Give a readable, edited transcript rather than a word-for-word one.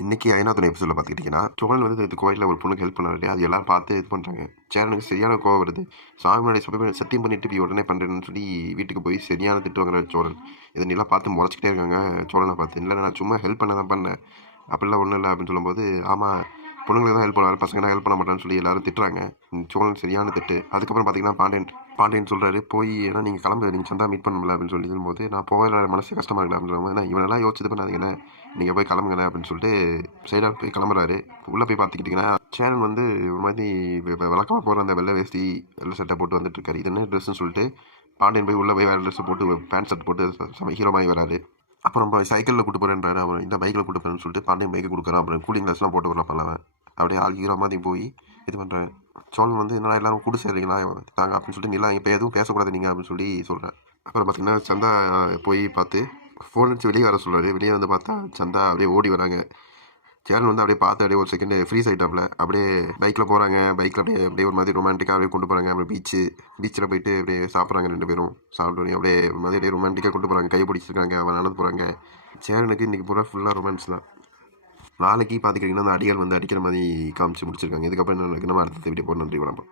இன்னைக்கு 5வது எபிசோட்ல பார்த்துக்கிட்டிங்கன்னா, சோழன் வந்து இந்த கோயில்ல ஒரு பொண்ணுக்கு ஹெல்ப் பண்ணாரு இல்லையா? அது எல்லாரும் பார்த்து இது பண்றாங்க. சேரனுக்கு சரியான கோவம் வருது. சாமி முன்னாடி சத்தியம் பண்ணிட்டு இப்படி உடனே பண்றேன்னு சொல்லி வீட்டுக்கு போய் சரியான திட்டு வாங்குறாரு சோழன். இத நீலாம் பார்த்து முறைச்சிக்கிட்டே இருக்காங்க சோழன பார்த்து. இல்ல நான் சும்மா ஹெல்ப் பண்ண தான் பண்ணேன். அப்படிலாம் ஒண்ணும் இல்ல அப்படின்னு சொல்லும்போது, ஆமா பொண்ணுங்களுக்கு தான் ஹெல்ப் பண்ணுவாரு. பசங்கன்னா ஹெல்ப் பண்ண மாட்டான்னு சொல்லி எல்லாரும் திட்டுறாங்க. சோழன் சரியான திட்டு. அதுக்கப்புறம் பார்த்தீங்கன்னா, பாண்டியன் சொல்றாரு, போய் ஏன்னா நீங்க கிளம்பு. நீங்க சந்தா மீட் பண்ணணும்ல அப்படின்னு சொல்லி சொல்லும்போது, நான் போகல மனசு கஷ்டமா இருக்குல்ல அப்படின்னு சொல்லும்போது, இவனெல்லாம் யோசிச்சு இது பண்ணாதீங்கண்ணே. நீங்க போய் கிளம்புங்கண்ணே அப்படின்னு சொல்லிட்டு சைடாக போய் கிளம்புறாரு. உள்ளே போய் பார்த்துக்கிட்டிங்கன்னா சேரன் வந்து ஒரு மாதிரி வழக்கமாக போகிற அந்த வெள்ளை வேஷ்டி வெள்ளை சட்டை போட்டு வந்துட்டு இருக்காரு. இது என்ன ட்ரெஸ்ன்னு சொல்லிட்டு பாண்டியன் போய் உள்ளே போய் வேறு ட்ரெஸ் போட்டு பேண்ட் ஷர்ட் போட்டு ஹீரோமாகி வராரு. அப்புறம் சைக்கிளில் கூட்டு போகிறேன்றாரு. அவன் இந்த பைக்கில் கூட்டு போகிறேன்னு சொல்லிட்டு பாண்டியன் பைக்கை கொடுக்குறான். அப்புறம் கூலிங் கிளாஸ்லாம் போட்டு வரப்பல அவன் அப்படியே ஆள் ஹீரோ மாதிரி போய் இது பண்ணுறேன். சோழன் வந்து என்னடா எல்லாரும் கூடு சேர்றீங்களா தாங்க அப்படின்னு சொல்லிட்டு நீலாம் இப்போ எதுவும் பேசக்கூடாது நீங்கள் அப்படின்னு சொல்லி சொல்கிறேன். அப்புறம் பார்த்தீங்கன்னா சந்தா போய் பார்த்து ஃபோன் அடிச்சு வெளியே வர சொல்கிறாரு. வெளியே வந்து பார்த்தா சந்தா அப்படியே ஓடி வராங்க. சேரன் வந்து அப்படியே பார்த்து அப்படியே ஒரு செகண்ட் ஃப்ரீஸ் ஆகிட்டாப்ல. அப்படியே பைக்கில் போகிறாங்க. பைக்கில் அப்படியே அப்படியே ஒரு மாதிரி ரொமான்டிக்காக அப்படியே கொண்டு போகிறாங்க. அப்படியே பீச்சில் போயிட்டு அப்படியே சாப்பிட்றாங்க 2 பேரும். சாப்பிட்டு அப்படியே ஒரு மாதிரி அப்படியே ரொமான்டிக்காக கொண்டு போகிறாங்க. கை பிடிச்சிருக்காங்க. அவன் நடந்து போகிறாங்க. சேரனுக்கு இன்றைக்கி பூரா ஃபுல்லாக ரொமான்ஸ் தான். நாளைக்கு பார்த்துக்கிட்டிங்கன்னா அந்த அடிகள் வந்து அடிக்கிற மாதிரி காமிச்சு முடிச்சிருக்காங்க. இதுக்கப்புறம் என்ன நடக்குது நம்ம அடுத்த வீடியோ போட. நன்றி வணக்கம்.